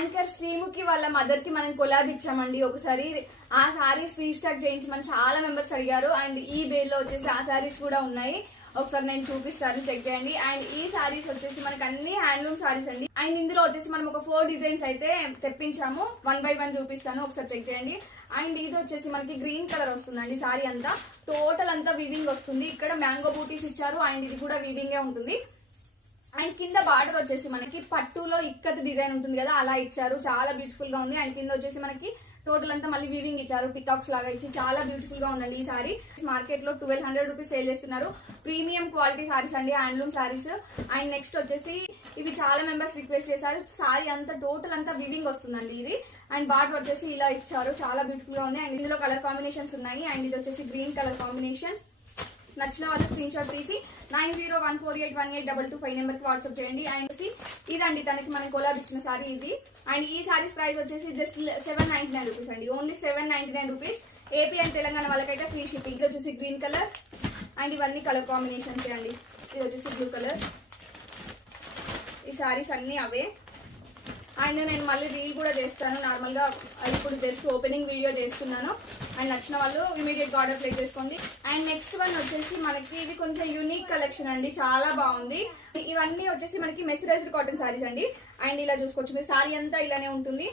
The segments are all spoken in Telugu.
యాంకర్ శ్రీముఖి వాళ్ళ మదర్ కి మనం కొలాబ్ ఇచ్చామండి ఒకసారి. ఆ సారీస్ రీస్టాక్ చేయించమని చాలా మెంబర్స్ అడిగారు. అండ్ ఈ బేల్ లో వచ్చేసి ఆ సారీస్ కూడా ఉన్నాయి. ఒకసారి నేను చూపిస్తాను, చెక్ చేయండి. అండ్ ఈ సారీస్ వచ్చేసి మనకి అన్ని హ్యాండ్లూమ్ సారీస్ అండి. అండ్ ఇందులో వచ్చేసి మనం ఒక 4 డిజైన్స్ అయితే తెప్పించాము. 1 by 1 చూపిస్తాను, ఒకసారి చెక్ చేయండి. అండ్ ఇది వచ్చేసి మనకి గ్రీన్ కలర్ వస్తుందండి. సారీ అంతా టోటల్ అంతా వీవింగ్ వస్తుంది. ఇక్కడ మ్యాంగో బూటీస్ ఇచ్చారు. అండ్ ఇది కూడా వీవింగ్ ఉంటుంది. అండ్ కింద బార్డర్ వచ్చేసి మనకి పట్టులో ఇక్కత్ డిజైన్ ఉంటుంది కదా, అలా ఇచ్చారు. చాలా బ్యూటిఫుల్ గా ఉంది. అండ్ కింద వచ్చేసి మనకి టోటల్ అంతా మళ్ళీ వీవింగ్ ఇచ్చారు, పికాక్స్ లాగా ఇచ్చి చాలా బ్యూటిఫుల్ గా ఉందండి ఈ సారీ. మార్కెట్ లో 1200 రూపీస్ సేల్ చేస్తున్నారు. ప్రీమియం క్వాలిటీ సారీస్ అండి, హ్యాండ్లూమ్ సారీస్. అండ్ నెక్స్ట్ వచ్చేసి ఇవి చాలా మెంబర్స్ రిక్వెస్ట్ చేశారు. సారీ అంతా టోటల్ అంతా వీవింగ్ వస్తుందండి ఇది. అండ్ బార్డర్ వచ్చేసి ఇలా ఇచ్చారు, చాలా బ్యూటిఫుల్ గా ఉంది. అండ్ ఇందులో కలర్ కాంబినేషన్స్ ఉన్నాయి. అండ్ ఇది వచ్చేసి గ్రీన్ కలర్ కాంబినేషన్. నచ్చిన వాళ్ళు స్క్రీన్ షాట్ తీసి 9014818225 నెంబర్ కి వాట్సాప్ చేయండి. అండ్ ఇదండి తనకి మనం కొలాబ్ ఇచ్చిన సారీ ఇది. అండ్ ఈ సారీస్ ప్రైస్ వచ్చేసి జస్ట్ 799 రూపీస్ అండి, only 799 rupees. AP and Telangana వాళ్ళకైతే ఫ్రీ షిప్పింగ్. ఇది వచ్చేసి గ్రీన్ కలర్. అండ్ ఇవన్నీ కలర్ కాంబినేషన్స్ అండి. ఇది వచ్చేసి బ్లూ కలర్. ఈ సారీస్ అన్ని అవే. అండ్ నేను మళ్ళీ రీల్ కూడా చేస్తాను. నార్మల్ గా ఇప్పుడు జస్ట్ ఓపెనింగ్ వీడియో చేస్తున్నాను. అండ్ నచ్చిన వాళ్ళు ఇమీడియట్ ఆర్డర్ ప్లేస్ చేసుకోండి. అండ్ నెక్స్ట్ వన్ వచ్చేసి మనకి ఇది కొంచెం యూనిక్ కలెక్షన్ అండి, చాలా బాగుంది. ఇవన్నీ వచ్చేసి మనకి మెస్సరైజ్డ్ కాటన్ సారీస్ అండి. అండ్ ఇలా చూసుకోవచ్చు, మీరు సారీ అంతా ఇలానే ఉంటుంది.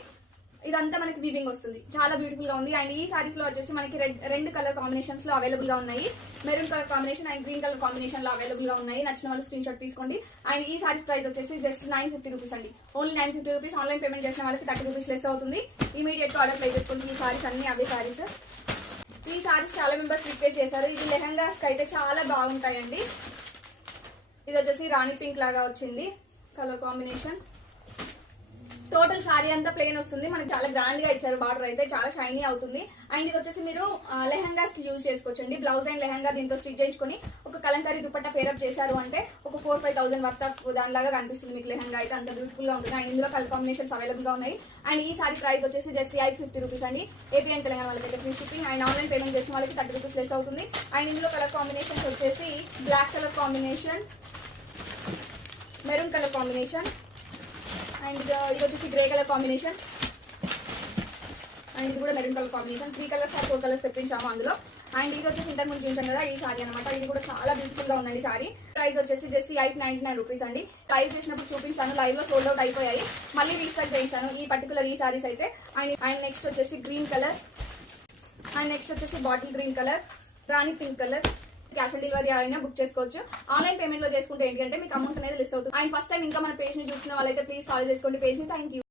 ఇదంతా మనకి వీవింగ్ వస్తుంది, చాలా బ్యూటిఫుల్ గా ఉంది. అండ్ ఈ సారీస్ లో వచ్చేసి మనకి రెండు కలర్ కాంబినేషన్స్ లో అవైలబుల్ గా ఉన్నాయి. Maroon colour combination and green colour combination లో అవైలబుల్ గా ఉన్నాయి. నచ్చిన వాళ్ళు స్క్రీన్ షాట్ తీసుకోండి. అండ్ ఈ సారీస్ ప్రైస్ వచ్చేసి జస్ట్ 950 రూపీస్ అండి, ఓన్లీ 950 రూపీస్. ఆన్లైన్ పేమెంట్ చేసిన వాళ్ళకి 30 రూపీస్ లెస్ అవుతుంది. ఇమీడియట్ గా ఆర్డర్ ప్లేస్ చేసుకోండి. ఈ సారీస్ అన్ని అవే సారీస్. ఈ సారీస్ చాలా మెంబర్స్ రిక్వెస్ట్ చేశారు. ఇది లెహంగాస్ అయితే చాలా బాగుంటాయండి. ఇది వచ్చేసి రాణి పింక్ లాగా వచ్చింది కలర్ కాంబినేషన్. టోటల్ సారీ అంతా ప్లెయిన్ వస్తుంది. మనకి చాలా గ్రాండ్ గా ఇచ్చారు. బార్డర్ అయితే చాలా షైనీ అవుతుంది. అండ్ ఇది వచ్చేసి మీరు లెహంగాస్ కి యూజ్ చేసుకోవచ్చండి. బ్లౌజ్ అండ్ లెహంగా దీంతో స్టిచ్ చేయించుకొని ఒక కలంకారీ దుపట్టా పేరప్ చేశారు అంటే ఒక 4-5 వర్త్ ఆఫ్ దానిలాగా కనిపిస్తుంది మీకు లెహంగా అయితే. అంత బ్యూటిఫుల్ గా ఉంటుంది. అండ్ ఇందులో కలర్ కాంబినేషన్స్ అవైలబుల్ గా ఉన్నాయి. అండ్ ఈ సారీ ప్రైస్ వచ్చేసి జస్ట్ 850 రూపీస్ అండి. ఏపీ అండ్ తెలంగాణ వాళ్ళకైతే free shipping. And online payment చేసిన వాళ్ళకి 30 రూపీస్ లెస్ అవుతుంది. అండ్ ఇందులో కలర్ కాంబినేషన్స్ వచ్చేసి black colour combination, maroon colour combination, and ఇది వచ్చేసి గ్రే కలర్ కాంబినేషన్. అండ్ ఇది కూడా maroon colour combination. 3 colours 4 colours తెప్పించాము అందులో. అండ్ ఇది వచ్చేసి ఇంతకు ముందు చూసాం కదా ఈ సారీ అనమాట. ఇది కూడా చాలా బ్యూటిఫుల్ గా ఉందండి సారీ. ప్రైస్ వచ్చేసి జస్ట్ 899 రూపీస్ అండి. లైవ్ చేసినప్పుడు చూపించాను, లైవ్ లో సోల్డ్ అవుట్ అయిపోయాయి. మళ్ళీ రీస్టాక్ చేయించాను ఈ పర్టికులర్ ఈ సారీస్ అయితే. అండ్ నెక్స్ట్ వచ్చేసి గ్రీన్ కలర్. అండ్ నెక్స్ట్ వచ్చేసి bottle green colour, Rani pink colour. Cash on delivery అయినా బుక్ చేసుకోవచ్చు. ఆన్లైన్ పేమెంట్ లో చేసుకుంటే ఏంటంటే మీకు అమౌంట్ అనేది లెస్ అవుతుంది. అండ్ ఫస్ట్ టైం ఇంకా మన పేజ్ ని చూసిన వాళ్ళైతే ప్లీజ్ ఫాలో చేసుకోండి పేజ్ ని. Thank you.